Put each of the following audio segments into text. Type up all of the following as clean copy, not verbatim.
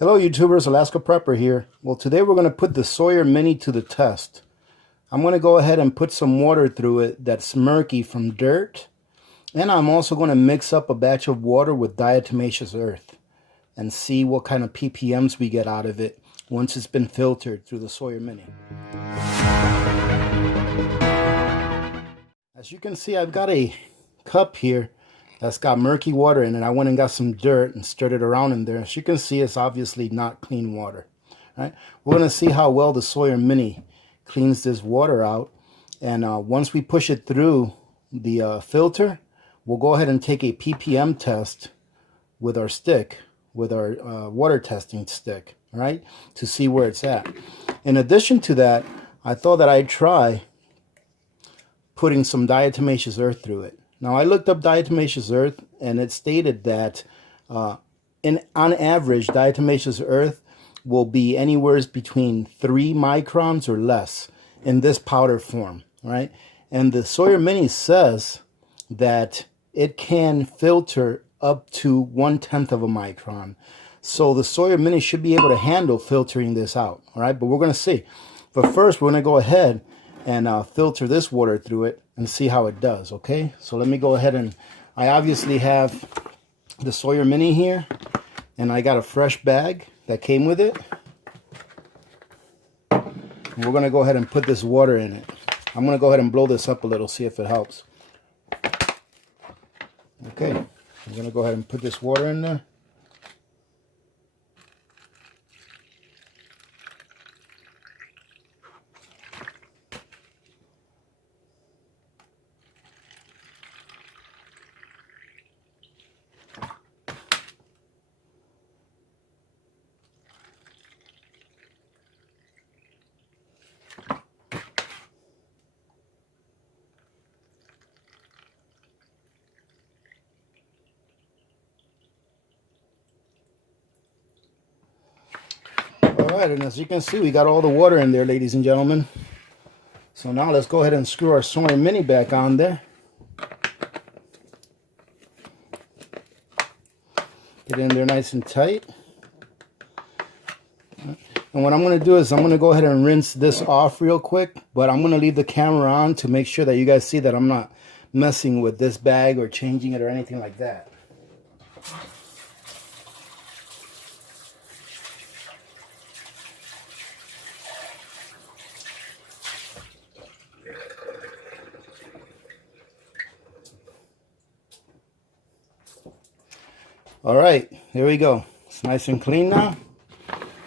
Hello YouTubers, Alaska Prepper here. Well, today we're going to put the Sawyer Mini to the test. I'm going to go ahead and put some water through it that's murky from dirt. And I'm also going to mix up a batch of water with diatomaceous earth and see what kind of ppms we get out of it once it's been filtered through the Sawyer Mini. As you can see, I've got a cup here that's got murky water in it. I went and got some dirt and stirred it around in there. As you can see, it's obviously not clean water. Right? We're going to see how well the Sawyer Mini cleans this water out. And once we push it through the filter, we'll go ahead and take a ppm test with our stick, with our water testing stick, right, to see where it's at. In addition to that, I thought that I'd try putting some diatomaceous earth through it. Now, I looked up diatomaceous earth, and it stated that on average, diatomaceous earth will be anywhere between 3 microns or less in this powder form, right? And the Sawyer Mini says that it can filter up to 1/10 of a micron. So the Sawyer Mini should be able to handle filtering this out, all right? But we're going to see. But first, we're going to go ahead and filter this water through it and see how it does, okay? So let me go ahead and, I obviously have the Sawyer Mini here, and I got a fresh bag that came with it. And we're gonna go ahead and put this water in it. I'm gonna go ahead and blow this up a little, see if it helps. Okay, I'm gonna go ahead and put this water in there. Alright, and as you can see, we got all the water in there, ladies and gentlemen. So now let's go ahead and screw our Sawyer Mini back on there. Get in there nice and tight. And what I'm going to do is I'm going to go ahead and rinse this off real quick, but I'm going to leave the camera on to make sure that you guys see that I'm not messing with this bag or changing it or anything like that. All right, here we go. It's nice and clean now.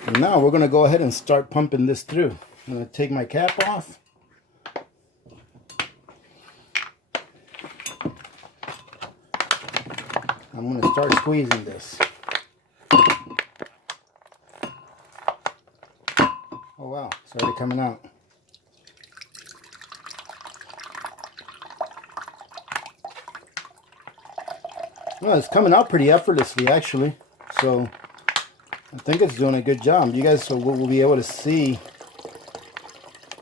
And now we're going to go ahead and start pumping this through. I'm going to take my cap off. I'm going to start squeezing this. Oh wow, it's already coming out. Well, it's coming out pretty effortlessly, actually. So I think it's doing a good job. You guys will be able to see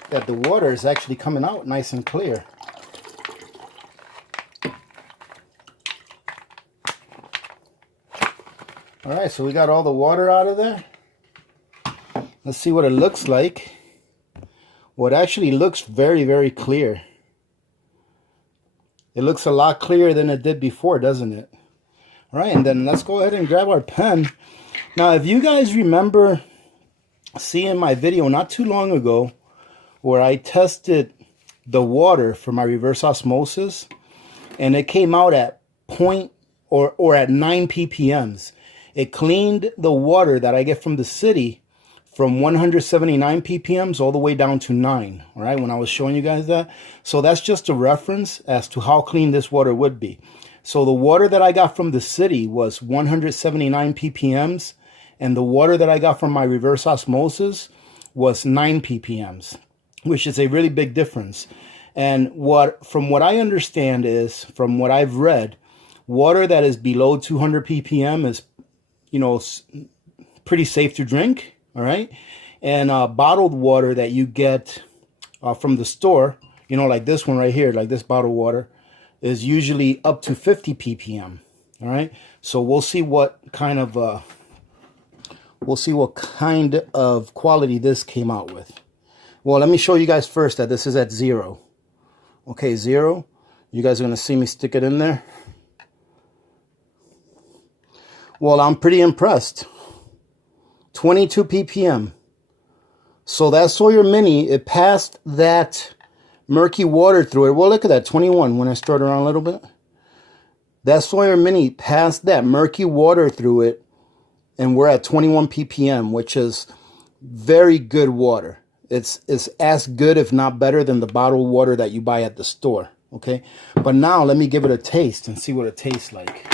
that the water is actually coming out nice and clear. All right, so we got all the water out of there. Let's see what it looks like. Well, it actually looks very, very clear. It looks a lot clearer than it did before, doesn't it? All right, and then let's go ahead and grab our pen. Now, if you guys remember seeing my video not too long ago where I tested the water for my reverse osmosis, and it came out at or at 9 ppms. It cleaned the water that I get from the city from 179 ppms all the way down to 9, all right, when I was showing you guys that. So that's just a reference as to how clean this water would be. So the water that I got from the city was 179 ppms, and the water that I got from my reverse osmosis was 9 ppms, which is a really big difference. And from what I understand is, from what I've read, water that is below 200 ppm is, you know, pretty safe to drink, all right? And bottled water that you get from the store, you know, like this one right here, like this bottled water, is usually up to 50 ppm, all right? So we'll see what kind of we'll see what kind of quality this came out with. Well, let me show you guys first that this is at 0. Okay, 0. You guys are going to see me stick it in there. Well, I'm pretty impressed. 22 ppm. So that Sawyer Mini, it passed that Murky water through it. Well, look at that, 21 when I stirred around a little bit. That Sawyer Mini passed that Murky water through it, and we're at 21 ppm, which is very good water. It's as good, if not better, than the bottled water that you buy at the store. Okay, but now let me give it a taste and see what it tastes like.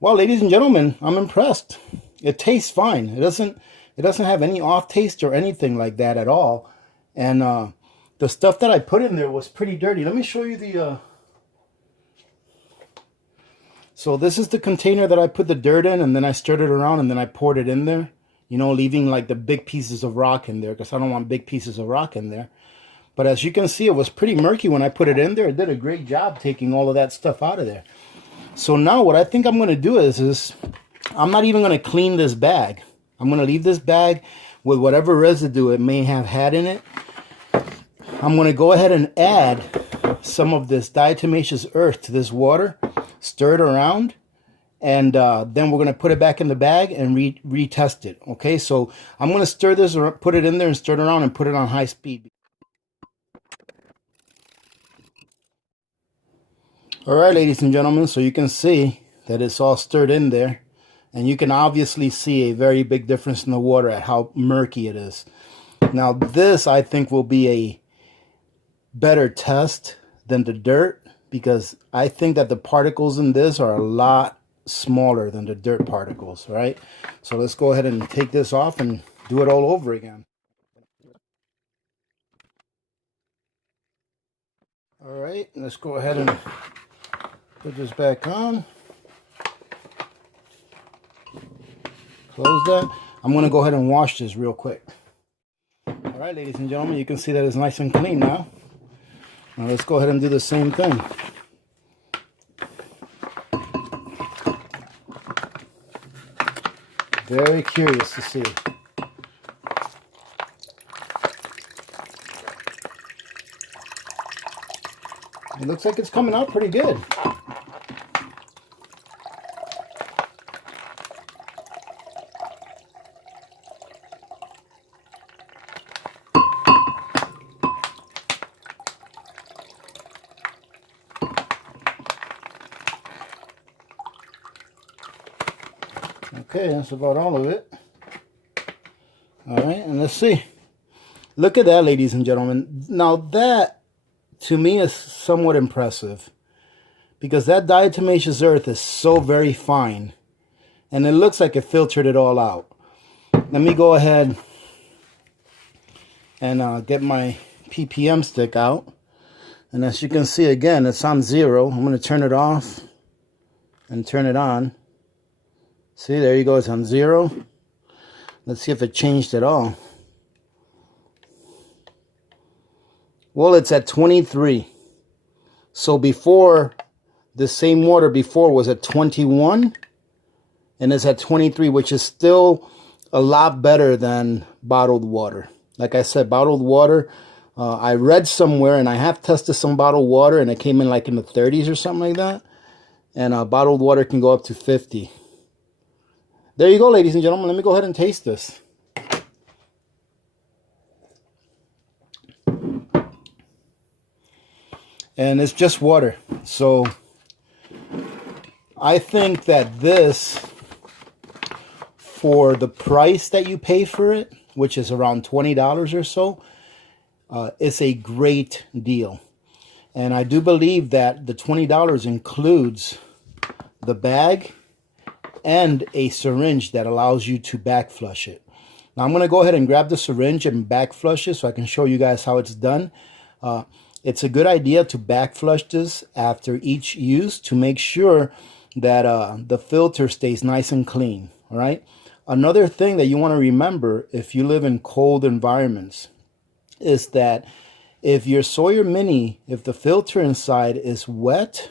Well, ladies and gentlemen, I'm impressed. It tastes fine. It doesn't have any off taste or anything like that at all. And the stuff that I put in there was pretty dirty. Let me show you the so this is the container that I put the dirt in, and then I stirred it around, and then I poured it in there, you know, leaving like the big pieces of rock in there, because I don't want big pieces of rock in there. But as you can see, it was pretty murky when I put it in there. It did a great job taking all of that stuff out of there. So now what I think I'm going to do is I'm not even going to clean this bag. I'm going to leave this bag with whatever residue it may have had in it. I'm going to go ahead and add some of this diatomaceous earth to this water, stir it around, and then we're going to put it back in the bag and retest it. Okay, so I'm going to stir this, or put it in there and stir it around and put it on high speed. All right, ladies and gentlemen, so you can see that it's all stirred in there, and you can obviously see a very big difference in the water at how murky it is. Now this, I think, will be a better test than the dirt, because I think that the particles in this are a lot smaller than the dirt particles, right? So let's go ahead and take this off and do it all over again. All right, let's go ahead and put this back on. Close that. I'm going to go ahead and wash this real quick. All right, ladies and gentlemen, you can see that it's nice and clean now. Now let's go ahead and do the same thing. Very curious to see. It looks like it's coming out pretty good. Okay, that's about all of it. All right, and let's see. Look at that, ladies and gentlemen. Now that, to me, is somewhat impressive, because that diatomaceous earth is so very fine, and it looks like it filtered it all out. Let me go ahead and get my ppm stick out, and as you can see, again, it's on 0. I'm going to turn it off and turn it on. See, there you go, it's on 0. Let's see if it changed at all. Well, it's at 23. So before, the same water before was at 21, and it's at 23, which is still a lot better than bottled water. Like I said, bottled water, I read somewhere, and I have tested some bottled water, and it came in like in the 30s or something like that. And bottled water can go up to 50. There you go, ladies and gentlemen. Let me go ahead and taste this. And it's just water. So I think that this, for the price that you pay for it, which is around $20 or so, it's a great deal. And I do believe that the $20 includes the bag and a syringe that allows you to back flush it. Now I'm going to go ahead and grab the syringe and back flush it so I can show you guys how it's done. It's a good idea to back flush this after each use to make sure that the filter stays nice and clean. All right. Another thing that you want to remember if you live in cold environments is that If your Sawyer Mini, if the filter inside is wet,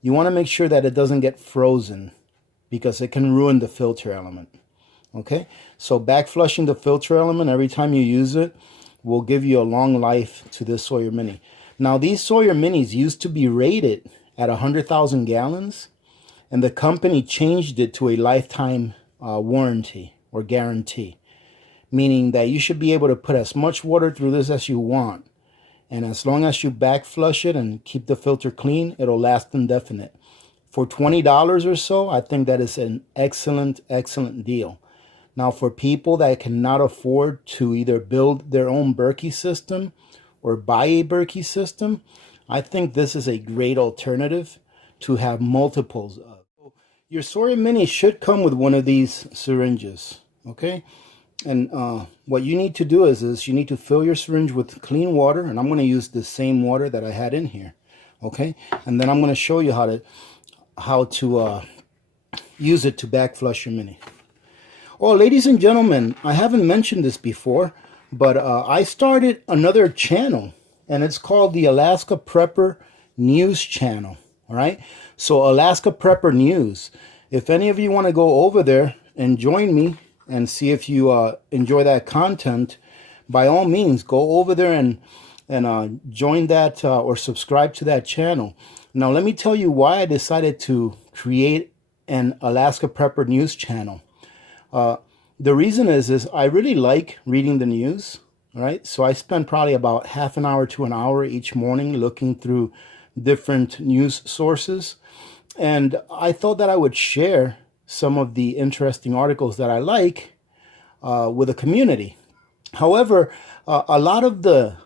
you want to make sure that it doesn't get frozen because it can ruin the filter element. Okay, so back flushing the filter element every time you use it will give you a long life to this Sawyer Mini. Now, these Sawyer Minis used to be rated at 100,000 gallons, and the company changed it to a lifetime warranty or guarantee, meaning that you should be able to put as much water through this as you want. And as long as you back flush it and keep the filter clean, it'll last indefinite. For $20 or so, I think that is an excellent, excellent deal. Now, for people that cannot afford to either build their own Murky system or buy a Murky system, I think this is a great alternative to have multiples of. Your Sawyer Mini should come with one of these syringes, okay? And what you need to do is you need to fill your syringe with clean water, and I'm going to use the same water that I had in here, okay? And then I'm going to show you how to use it to back flush your Mini. Oh, ladies and gentlemen, I haven't mentioned this before, but I started another channel, and it's called the Alaska Prepper News Channel, all right? So Alaska Prepper News. If any of you want to go over there and join me and see if you enjoy that content, by all means, go over there and join that or subscribe to that channel. Now, let me tell you why I decided to create an Alaska Prepper News channel. The reason is I really like reading the news, right? So I spend probably about half an hour to an hour each morning looking through different news sources. And I thought that I would share some of the interesting articles that I like with the community. However, a lot of the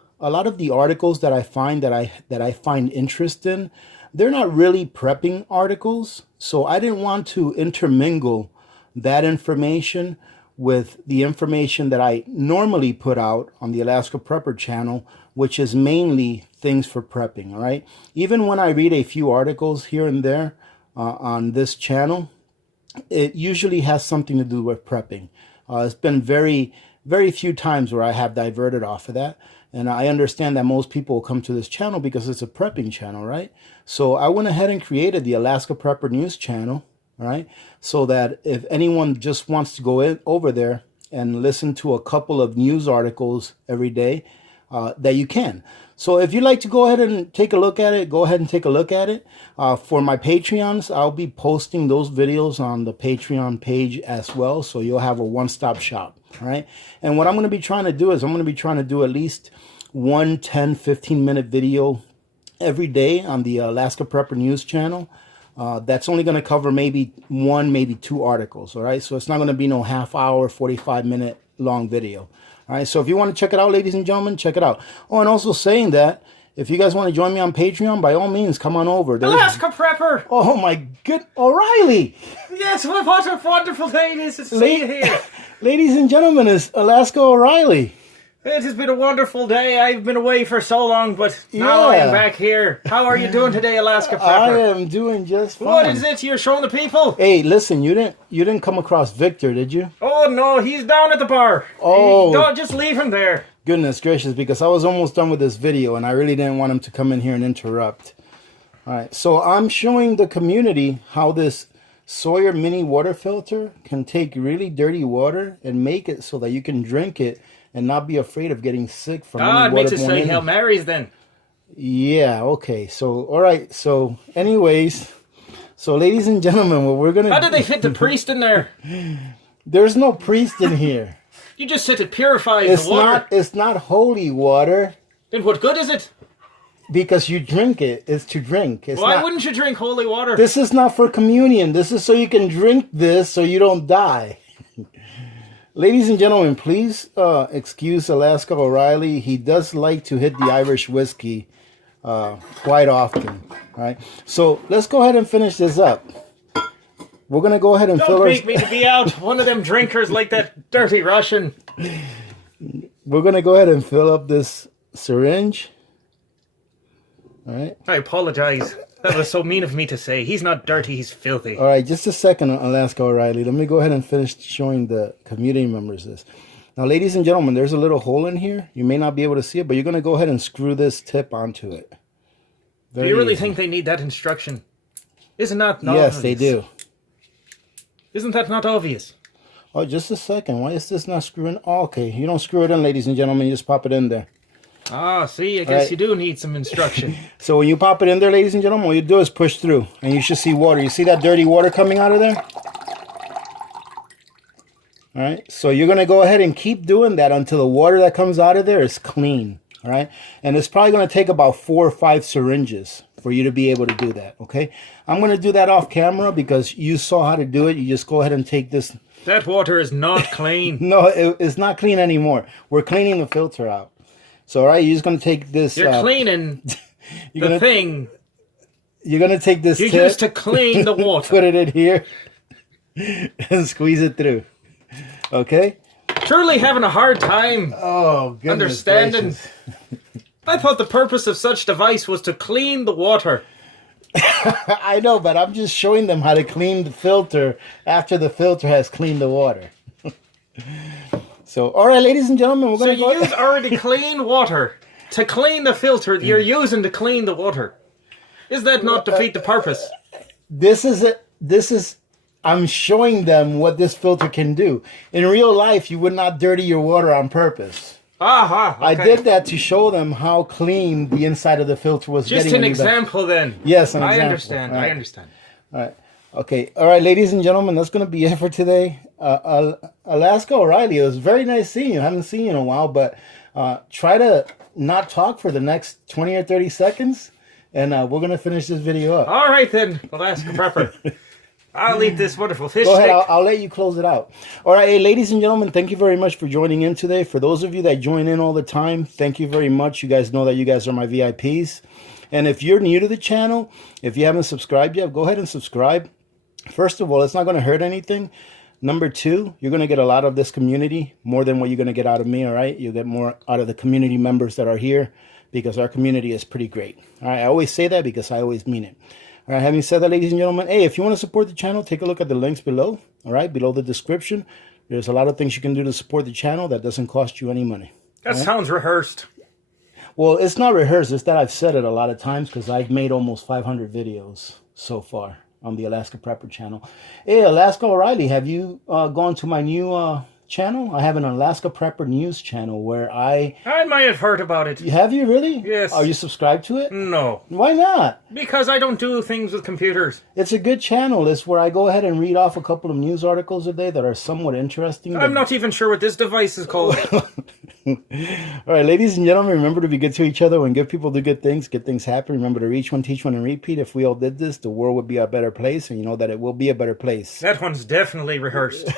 articles that I find that I find interest in, they're not really prepping articles. So I didn't want to intermingle that information with the information that I normally put out on the Alaska Prepper channel, which is mainly things for prepping, all right? Even when I read a few articles here and there on this channel, it usually has something to do with prepping. It's been very, very few times where I have diverted off of that. And I understand that most people will come to this channel because it's a prepping channel, right? So I went ahead and created the Alaska Prepper News channel, all right? So that if anyone just wants to go over there and listen to a couple of news articles every day, that you can. So if you'd like to go ahead and take a look at it, go ahead and take a look at it. For my Patreons, I'll be posting those videos on the Patreon page as well. So you'll have a one-stop shop, all right? And what I'm going to be trying to do is I'm going to be trying to do at least one 10, 15-minute video every day on the Alaska Prepper News channel. That's only going to cover maybe one, maybe two articles, all right? So it's not going to be no half-hour, 45-minute long video. All right, so if you want to check it out, ladies and gentlemen, check it out. Oh, and also saying that, if you guys want to join me on Patreon, by all means, come on over. Alaska Prepper! Oh, my good... O'Reilly! Yes, what a wonderful day it is to see you here. Ladies and gentlemen, it's Alaska O'Reilly. It has been a wonderful day. I've been away for so long, but now I am back here. How are you doing today, Alaska Prepper? I am doing just fine. What is it you're showing the people? Hey, listen, you didn't come across Victor, did you? Oh, no, he's down at the bar. Oh. Don't just leave him there. Goodness gracious, because I was almost done with this video, and I really didn't want him to come in here and interrupt. All right, so I'm showing the community how this Sawyer Mini Water Filter can take really dirty water and make it so that you can drink it and not be afraid of getting sick from any waterborne. It makes us say Hail Marys then. Yeah, okay. So, all right. So, anyways, so ladies and gentlemen, what we're going to... How did they fit the priest in there? There's no priest in here. You just said it purifies the water. It's not holy water. Then what good is it? Because you drink it. It's to drink. Why wouldn't you drink holy water? This is not for communion. This is so you can drink this so you don't die. Ladies and gentlemen, please excuse Alaska O'Reilly. He does like to hit the Irish whiskey quite often. All right. So let's go ahead and finish this up. We're going to go ahead and Don't make me to be out one of them drinkers like that dirty Russian. We're going to go ahead and fill up this syringe. All right. I apologize. That was so mean of me to say. He's not dirty, he's filthy. All right, just a second, Alaska O'Reilly. Let me go ahead and finish showing the community members this. Now, ladies and gentlemen, there's a little hole in here. You may not be able to see it, but you're going to go ahead and screw this tip onto it. Do you really think they need that instruction? Isn't that not Yes, obvious? they do. Isn't that not obvious? Oh, just a second. Why is this not screwing? Oh, okay, you don't screw it in, ladies and gentlemen. You just pop it in there. Ah, see, I guess you do need some instruction. So when you pop it in there, ladies and gentlemen, what you do is push through, and you should see water. You see that dirty water coming out of there? All right, so you're going to go ahead and keep doing that until the water that comes out of there is clean, all right? And it's probably going to take about 4 or 5 syringes for you to be able to do that, okay? I'm going to do that off camera because you saw how to do it. You just go ahead and take this. That water is not clean. No, it's not clean anymore. We're cleaning the filter out. So, all right, you're just going to take this. You're cleaning the thing. You're going to take this you tip. used to clean the water. Put it in here and squeeze it through. Okay? Truly having a hard time understanding. I thought the purpose of such device was to clean the water. I know, but I'm just showing them how to clean the filter after the filter has cleaned the water. So, all right, ladies and gentlemen, we're going to go... So you use already clean water to clean the filter you're using to clean the water. Is that not defeat the purpose? This is it. I'm showing them what this filter can do. In real life, you would not dirty your water on purpose. Aha, okay. I did that to show them how clean the inside of the filter was getting. Just an example then. Yes, an example. I understand, right. I understand. All right. Okay. All right, ladies and gentlemen, that's going to be it for today. Alaska O'Reilly, it was very nice seeing you. I haven't seen you in a while, but try to not talk for the next 20 or 30 seconds, and we're going to finish this video up. All right, then, Alaska Prepper. I'll eat this wonderful fish stick. Go ahead, stick. I'll let you close it out. All right, hey, ladies and gentlemen, thank you very much for joining in today. For those of you that join in all the time, thank you very much. You guys know that you guys are my VIPs. And if you're new to the channel, if you haven't subscribed yet, go ahead and subscribe. First of all, it's not going to hurt anything. Number 2, you're going to get a lot of this community, more than what you're going to get out of me, all right? You'll get more out of the community members that are here because our community is pretty great. All right, I always say that because I always mean it. All right, having said that, ladies and gentlemen, hey, if you want to support the channel, take a look at the links below, all right, below the description. There's a lot of things you can do to support the channel that doesn't cost you any money. That sounds rehearsed. Well, it's not rehearsed. It's that I've said it a lot of times because I've made almost 500 videos so far on the Alaska Prepper channel. Hey, Alaska O'Reilly, have you gone to my new channel? I have an Alaska Prepper news channel where I might have heard about it. Have you really? Yes. Are you subscribed to it? No. Why not? Because I don't do things with computers. It's a good channel. It's where I go ahead and read off a couple of news articles a day that are somewhat interesting. I'm not even sure what this device is called. All right, ladies and gentlemen, remember to be good to each other. When good people do good things happen. Remember to reach one, teach one, and repeat. If we all did this, the world would be a better place, and you know that it will be a better place. That one's definitely rehearsed.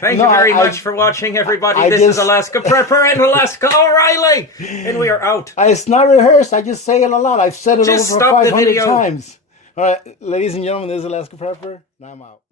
Thank you very much for watching, everybody. This is Alaska Prepper and Alaska O'Reilly, and we are out. It's not rehearsed. I just say it a lot. I've said it just over 500 times. All right, ladies and gentlemen, this is Alaska Prepper, and I'm out.